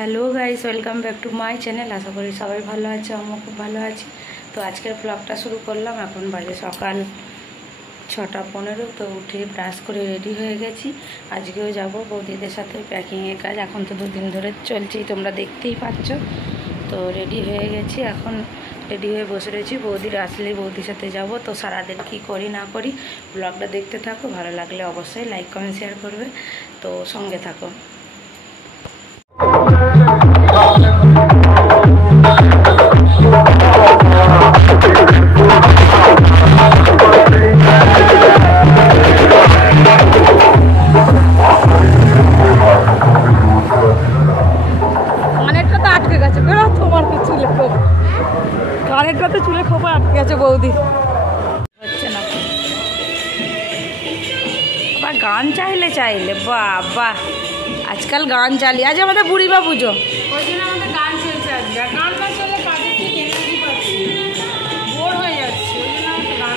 Hello guys, welcome back to my channel. আশা করি সবাই ভালো আছে, আমিও খুব ভালো আছি। তো আজকের ব্লগটা শুরু করলাম। এখন বাজে সকাল 6:15। তো উঠে ব্রাশ করে রেডি হয়ে গেছি। আজকেও যাব বৌদিদের সাথে প্যাকিংয়ের কাজ। এখন তো 2 দিন ধরে চলছেই, তোমরা দেখতেই পাচ্ছ। তো রেডি হয়ে গেছি, এখন রেডি হয়ে বসে রয়েছি। বৌদির আসলেই বৌদির সাথে যাব। তো সারাদিন কী করি না করি ব্লগটা দেখতে থাকো। ভালো লাগলে অবশ্যই লাইক কমেন্ট শেয়ার করবে। তো সঙ্গে থাকো। কানেরটা তো আটকে গেছে, বেরো তোমার কি চুলে খোপ, কানেরটা তো চুলে খোপা আটকে গেছে বৌদি। হচ্ছে না, আবার গান চাইলে বাবা আজকাল গান চালিয়ে। আজ আমাদের বুড়িমা পুজো, ওই জন্য আমাদের গান চলছে। আজকে গান না চললে কাজের ঠিক এনার্জি পাচ্ছি, বোর হয়ে যাচ্ছে। ওই জন্য আমাদের গান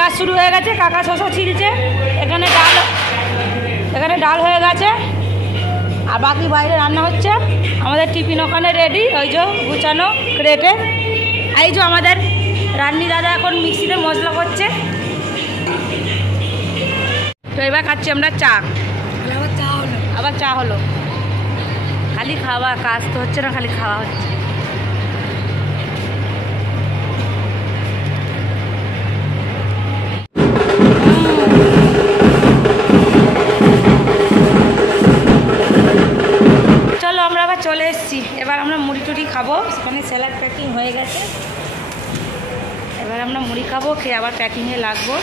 কাজ শুরু হয়ে গেছে। কাকা শশা ছিলছে, এখানে ডাল হয়ে গেছে, আর বাকি বাইরে রান্না হচ্ছে। আমাদের টিফিন ওখানে রেডি, ওই যে গুছানো ক্রেটে। এই যে আমাদের রান্নি দাদা এখন মিক্সিতে মশলা করছে। তো এবার খাচ্ছি আমরা চা। আবার চা হলো, খালি খাওয়া, কাজ তো হচ্ছে না, খালি খাওয়া হচ্ছে। চলো আমরা আবার চলে এসেছি। এবার আমরা মুড়ি টুড়ি খাবো। সেখানে স্যালাড প্যাকিং হয়ে গেছে। এবার আমরা মুড়ি খাবো, খেয়ে আবার প্যাকিংয়ে লাগবো।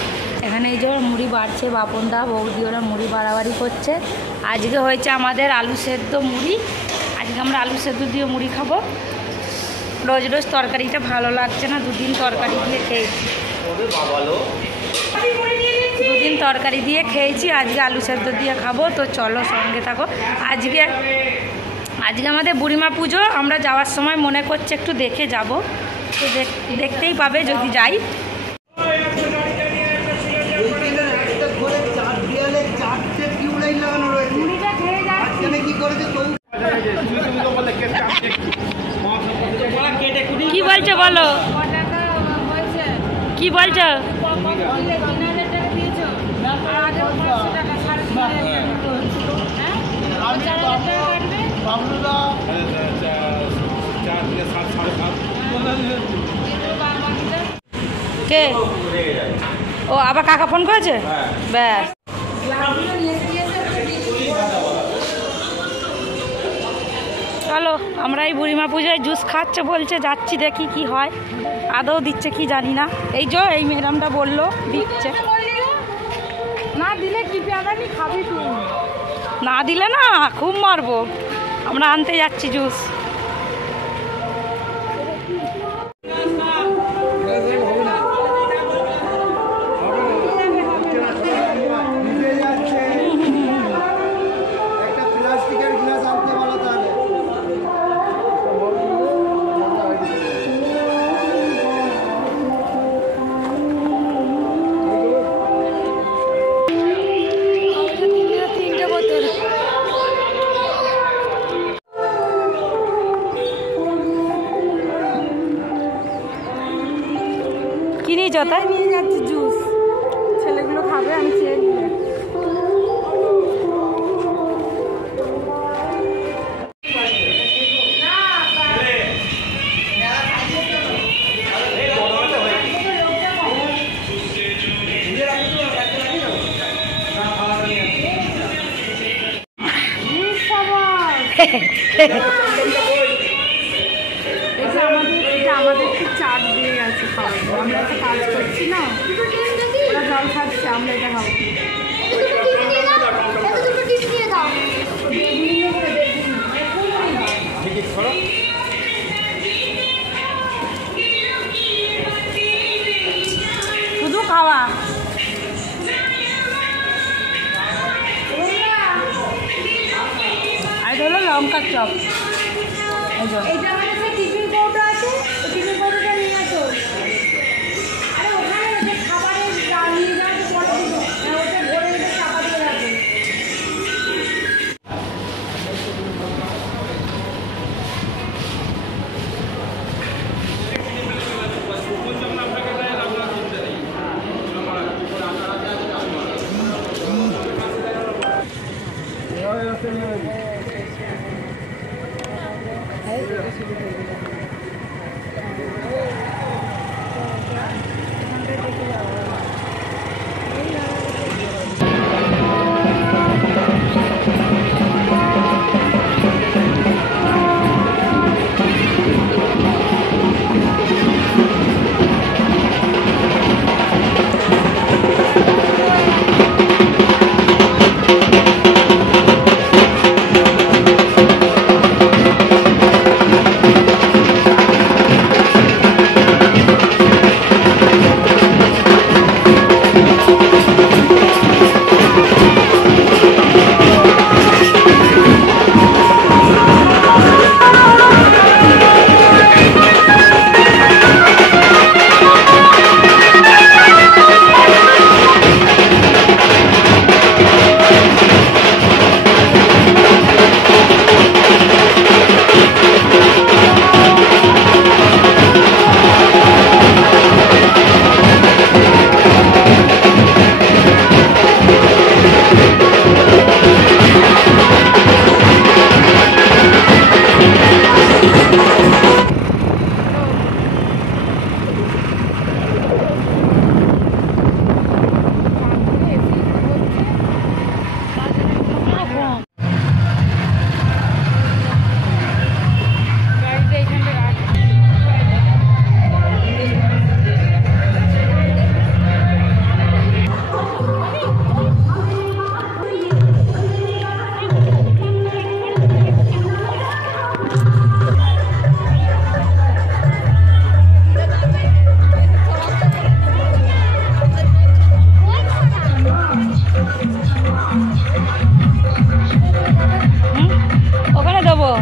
এখানে এই যে মুড়ি বাড়ছে, বাপনদা বৌদি ওরা মুড়ি বাড়াবাড়ি করছে। আজকে হয়েছে আমাদের আলু সেদ্ধ মুড়ি। আজকে আমরা আলু সেদ্ধ দিয়ে মুড়ি খাবো। রোজ রোজ তরকারিটা ভালো লাগছে না, 2 দিন তরকারি দিয়ে খেয়েছি। 2 দিন তরকারি দিয়ে খেয়েছি, আজকে আলু সেদ্ধ দিয়ে খাবো। তো চলো সঙ্গে থাকো। আজকে আমাদের বুড়িমা পুজো। আমরা যাওয়ার সময় মনে করছে একটু দেখে যাব। তো দেখতেই পাবে যদি যাই। কি বলছো বলো, কি বলছো? কে ও আবার কাকা ফোন করেছে? ব্যাস, চলো আমরা এই বুড়িমা পুজোয় জুস খাচ্ছে বলছে, যাচ্ছি দেখি কি হয়। আদৌ দিচ্ছে কি জানি না। এই যে এই ম্যাডামটা বললো দিচ্ছে। না দিলে কি পেয়াদানি খাবি তুই? না দিলে না খুব মারবো। আমরা আনতে যাচ্ছি জুস। কি নিয়ে যত নিয়ে যাচ্ছি জুস, ছেলেগুলো খাবে, আমি চেয়ে নিয়ে। এটা আমাদেরকে চাট দিয়ে গেছে খাওয়ার, আমরা একটা কাজ করছি না, ওরা জল খাচ্ছে, আমরা এটা খাবো। শুধু খাওয়া। আর এটা হলো লঙ্কার চপ। এটা আমার কাছে টিফিন কৌটো আছে, টিফিন কৌটোটা নিয়ে আসো। আরে ওখানে যে খাবারের নিয়ে যাওয়ার পরে ওটা ভরে নিতে চাপা দিয়ে রাখো।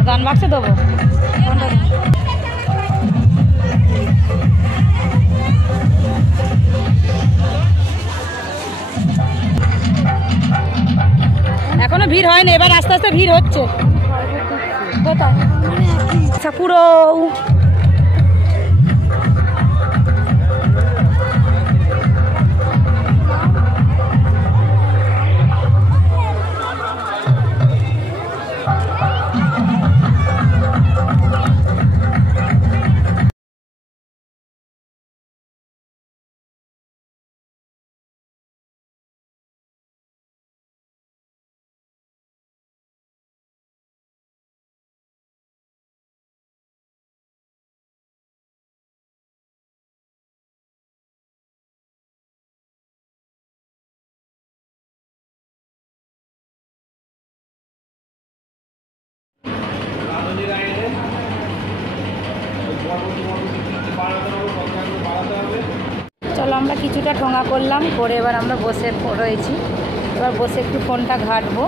গান বাক্সে দেবো। এখনো ভিড় হয়নি, এবার আস্তে আস্তে ভিড় হচ্ছে। কোথায়? আচ্ছা পুরো চলো আমরা কিছুটা ঠোঙা করলাম, করে এবার আমরা বসে রয়েছি। এবার বসে একটু ফোনটা ঘাঁটবো।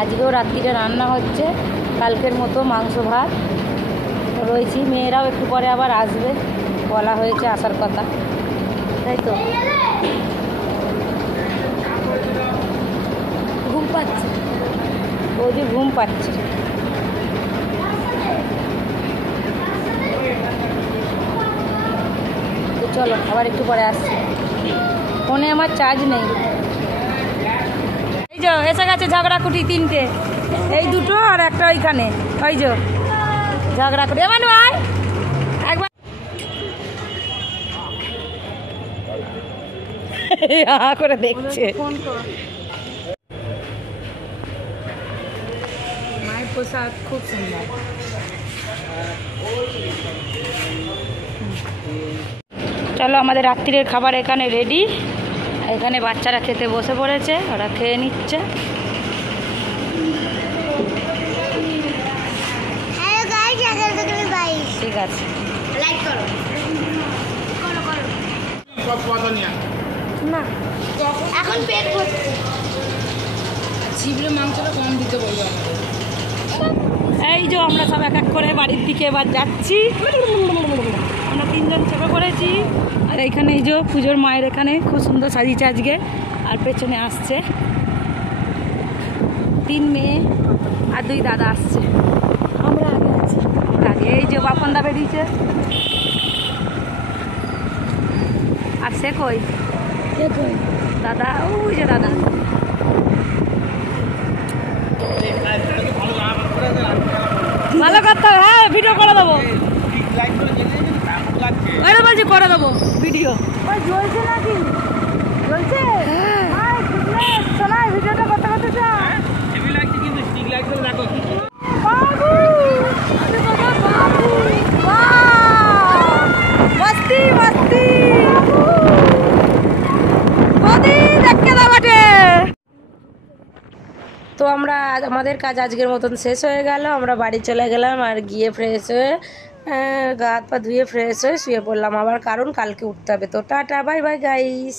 আজকেও রাত্রিরে রান্না হচ্ছে, কালকের মতো মাংস ভাত রয়েছি। মেয়েরাও একটু পরে আবার আসবে, বলা হয়েছে আসার কথা, তাই তো। ঘুম পাচ্ছে বৌদি, ঘুম পাচ্ছে। চলো আবার একটু পরে আসছি। ফোনে আমার চার্জ নেই। এই যে এসে গেছে ঝগড়াকুটি তিনটে, এই দুটো আর একটা ওইখানে। ওই যে ঝগড়াকুটি, এমন ভাই একবার করে দেখছে। ফোন করো, মায়ের প্রসাদ খুব সুন্দর। চলো আমাদের রাত্রিরের খাবার এখানে রেডি। এখানে বাচ্চারা খেতে বসে পড়েছে, ওরা খেয়ে নিচ্ছে। ঠিক আছে, না এখন পেট ভরছে। চিবড়ে মাংসটা কম দিতে বলবো আমাদের। এই যে আমরা সব এক এক করে বাড়ির দিকে এবার যাচ্ছি। আমরা 3 জন চেপে পড়েছি। আর এইখানে এই যে পুজোর মায়ের এখানে খুব সুন্দর সাজিয়েছে আজকে। আর পেছনে আসছে 3 মেয়ে আর 2 দাদা আসছে। আমরা আগে আছি, আমরা আগে। এই যে বাপনদা বেরিয়েছে। আর সে কই? দাদা, ওই যে দাদা। ভালো করতে হবে, হ্যাঁ ভিডিও করে দেবো। ওরা বলছি করে দেবো ভিডিও। ওই জ্বলছে নাকি? জ্বলছে? শোনা ভিডিওটা করতে করতে যা। বাবু! আরে বাবা, বাবু! বাহ! মস্তি মস্তি মোদি দেখতে দাও বটে। তো আমরা আমাদের কাজ আজকের মতন শেষ হয়ে গেল। আমরা বাড়ি চলে গেলাম আর গিয়ে ফ্রেশ হয়ে গা হাত পা ধুয়ে ফ্রেশ হয়ে শুয়ে পড়লাম আবার, কারণ কালকে উঠতে হবে। তো টাটা, বাই বাই গাইস।